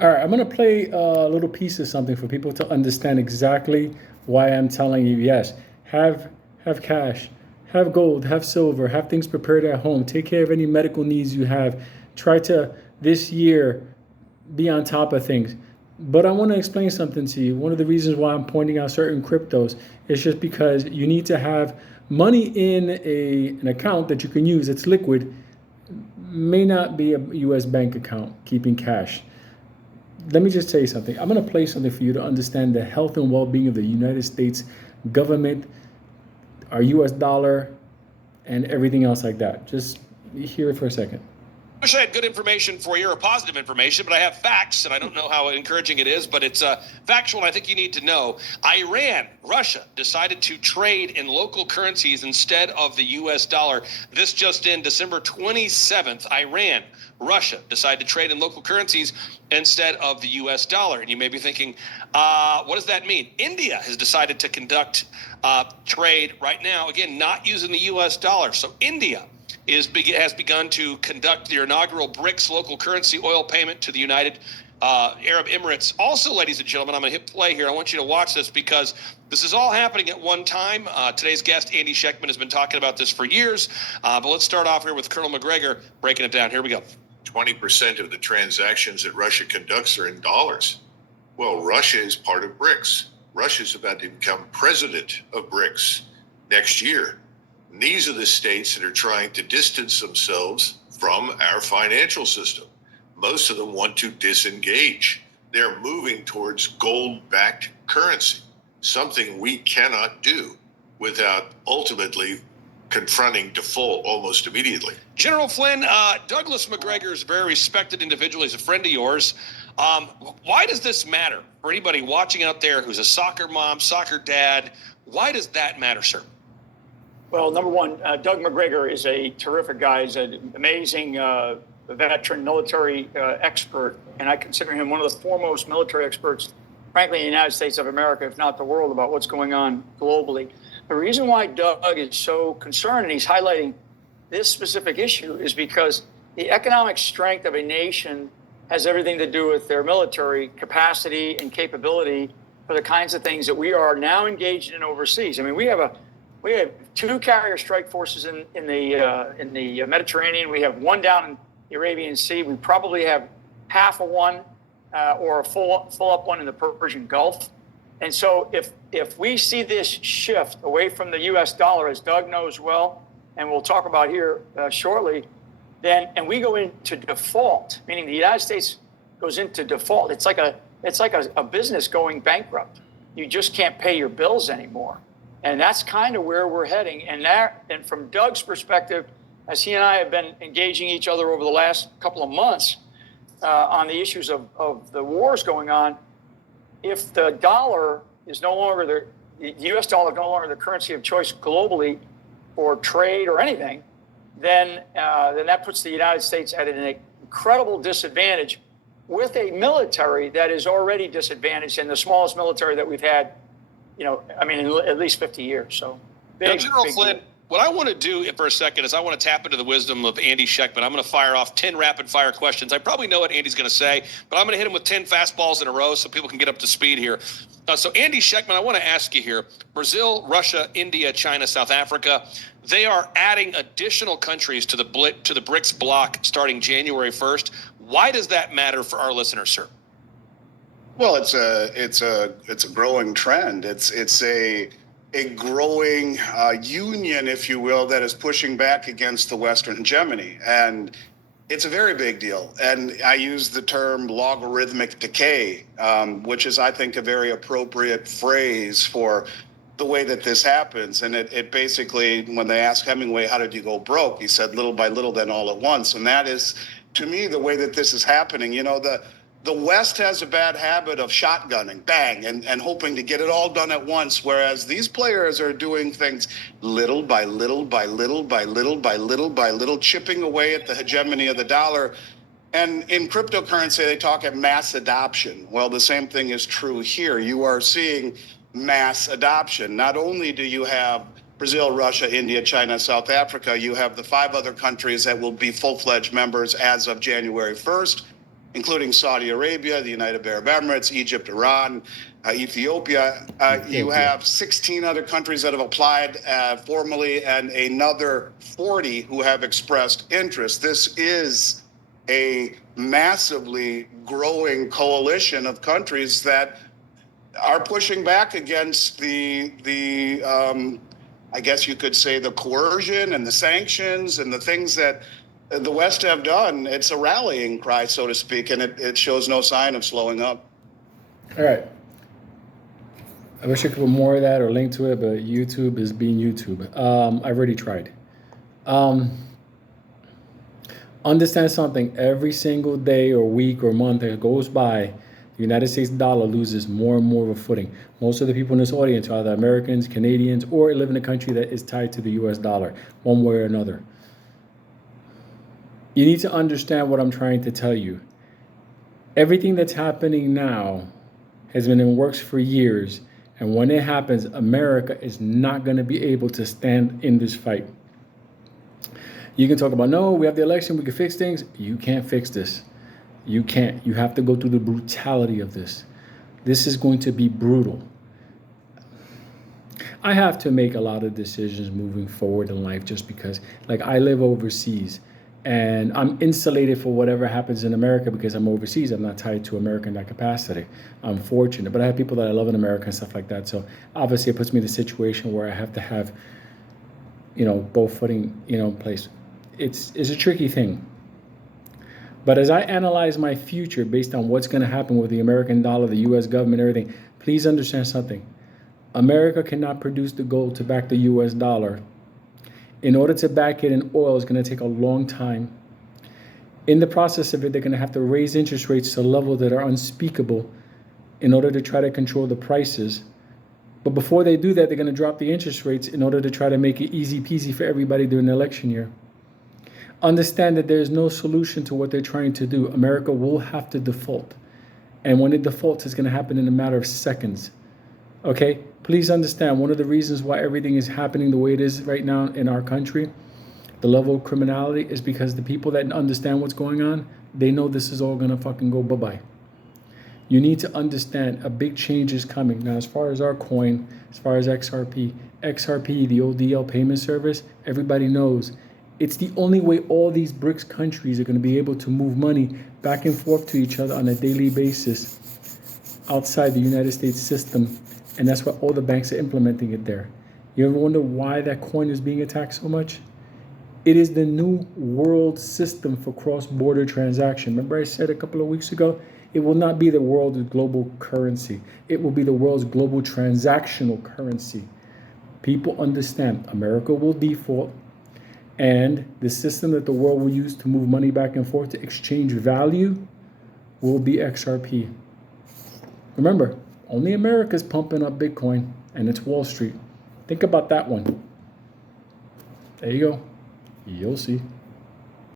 All right, I'm gonna play a little piece of something for people to understand exactly why I'm telling you yes. Have have cash, have gold, have silver, have things prepared at home. Take care of any medical needs you have. Try to this year be on top of things. But I want to explain something to you. One of the reasons why I'm pointing out certain cryptos is just because you need to have money in an account that you can use. It's liquid. May not be a U.S. bank account keeping cash. Let me just tell you something. I'm going to play something for you to understand the health and well-being of the United States government, our U.S. dollar, and everything else like that. Just hear it for a second. I wish I had good information for you or positive information, but I have facts, and I don't know how encouraging it is, but it's factual, and I think you need to know. Russia decided to trade in local currencies instead of the U.S. dollar. This just in, December 27th, Russia decided to trade in local currencies instead of the U.S. dollar. And you may be thinking, what does that mean? India has decided to conduct trade right now, again, not using the U.S. dollar. So India has begun to conduct their inaugural BRICS local currency oil payment to the United Arab Emirates. Also, ladies and gentlemen, I'm going to hit play here. I want you to watch this because this is all happening at one time. Today's guest, Andy Schectman, has been talking about this for years. But let's start off here with Colonel McGregor breaking it down. Here we go. 20% of the transactions that Russia conducts are in dollars. Well, Russia is part of BRICS. Russia is about to become president of BRICS next year. And these are the states that are trying to distance themselves from our financial system. Most of them want to disengage. They're moving towards gold-backed currency, something we cannot do without ultimately confronting default almost immediately. General Flynn, Douglas McGregor is a very respected individual. He's a friend of yours. Why does this matter for anybody watching out there who's a soccer mom, soccer dad? Why does that matter, sir? Well, number one, Doug McGregor is a terrific guy. He's an amazing veteran military expert, and I consider him one of the foremost military experts, frankly, in the United States of America, if not the world, about what's going on globally. The reason why Doug is so concerned, and he's highlighting this specific issue, is because the economic strength of a nation has everything to do with their military capacity and capability for the kinds of things that we are now engaged in overseas. I mean, we have two carrier strike forces in the Mediterranean. We have one down in the Arabian Sea. We probably have half of one or a full up one in the Persian Gulf. And so if we see this shift away from the U.S. dollar, as Doug knows well, and we'll talk about here shortly, and we go into default, meaning the United States goes into default. It's like a business going bankrupt. You just can't pay your bills anymore. And that's kind of where we're heading. And from Doug's perspective, as he and I have been engaging each other over the last couple of months on the issues of the wars going on, if the dollar is no longer the U.S. dollar is no longer the currency of choice globally for trade or anything, then that puts the United States at an incredible disadvantage with a military that is already disadvantaged and the smallest military that we've had, in at least 50 years. So, General Flynn, what I want to do for a second is I want to tap into the wisdom of Andy Schectman. I'm going to fire off 10 rapid-fire questions. I probably know what Andy's going to say, but I'm going to hit him with 10 fastballs in a row so people can get up to speed here. So, Andy Schectman, I want to ask you here. Brazil, Russia, India, China, South Africa, they are adding additional countries to the BRICS bloc starting January 1st. Why does that matter for our listeners, sir? Well, it's a growing trend. It's a growing union, if you will, that is pushing back against the Western hegemony. And it's a very big deal. And I use the term logarithmic decay, which is, I think, a very appropriate phrase for the way that this happens. And it basically, when they asked Hemingway, how did you go broke? He said, little by little, then all at once. And that is, to me, the way that this is happening. The West has a bad habit of shotgunning, bang, and hoping to get it all done at once, whereas these players are doing things little by little by little by little by little by little, chipping away at the hegemony of the dollar. And in cryptocurrency, they talk at mass adoption. Well, the same thing is true here. You are seeing mass adoption. Not only do you have Brazil, Russia, India, China, South Africa, you have the 5 other countries that will be full-fledged members as of January 1st. including Saudi Arabia, the United Arab Emirates, Egypt, Iran, Ethiopia. You have 16 other countries that have applied formally and another 40 who have expressed interest. This is a massively growing coalition of countries that are pushing back against the I guess you could say the coercion and the sanctions and the things that the West have done. It's a rallying cry, so to speak, and it shows no sign of slowing up. All right. I wish I could put more of that or link to it, but YouTube is being YouTube. I've already tried. Understand something. Every single day or week or month that goes by, the United States dollar loses more and more of a footing. Most of the people in this audience are either Americans, Canadians, or live in a country that is tied to the US dollar, one way or another. You need to understand what I'm trying to tell you. Everything that's happening now has been in works for years. And when it happens, America is not going to be able to stand in this fight. You can talk about, no, we have the election, we can fix things. You can't fix this. You can't. You have to go through the brutality of this. This is going to be brutal. I have to make a lot of decisions moving forward in life just because, like, I live overseas and I'm insulated for whatever happens in America because I'm overseas. I'm not tied to America in that capacity. I'm fortunate, but I have people that I love in America and stuff like that. So obviously it puts me in a situation where I have to have, both footing, in place. It's a tricky thing. But as I analyze my future based on what's going to happen with the American dollar, the U.S. government, everything, please understand something. America cannot produce the gold to back the U.S. dollar. In order to back it in oil, it's going to take a long time. In the process of it, they're going to have to raise interest rates to levels that are unspeakable in order to try to control the prices. But before they do that, they're going to drop the interest rates in order to try to make it easy peasy for everybody during the election year. Understand that there's no solution to what they're trying to do. America will have to default. And when it defaults, it's going to happen in a matter of seconds. Okay? Please understand, one of the reasons why everything is happening the way it is right now in our country, the level of criminality, is because the people that understand what's going on, they know this is all going to fucking go bye-bye. You need to understand a big change is coming. Now, as far as our coin, as far as XRP, the ODL payment service, everybody knows it's the only way all these BRICS countries are going to be able to move money back and forth to each other on a daily basis outside the United States system. And that's why all the banks are implementing it there. You ever wonder why that coin is being attacked so much? It is the new world system for cross-border transaction. Remember I said a couple of weeks ago, it will not be the world's global currency. It will be the world's global transactional currency. People understand America will default, and the system that the world will use to move money back and forth to exchange value will be XRP. Remember, only America's pumping up Bitcoin, and it's Wall Street. Think about that one. There you go. You'll see.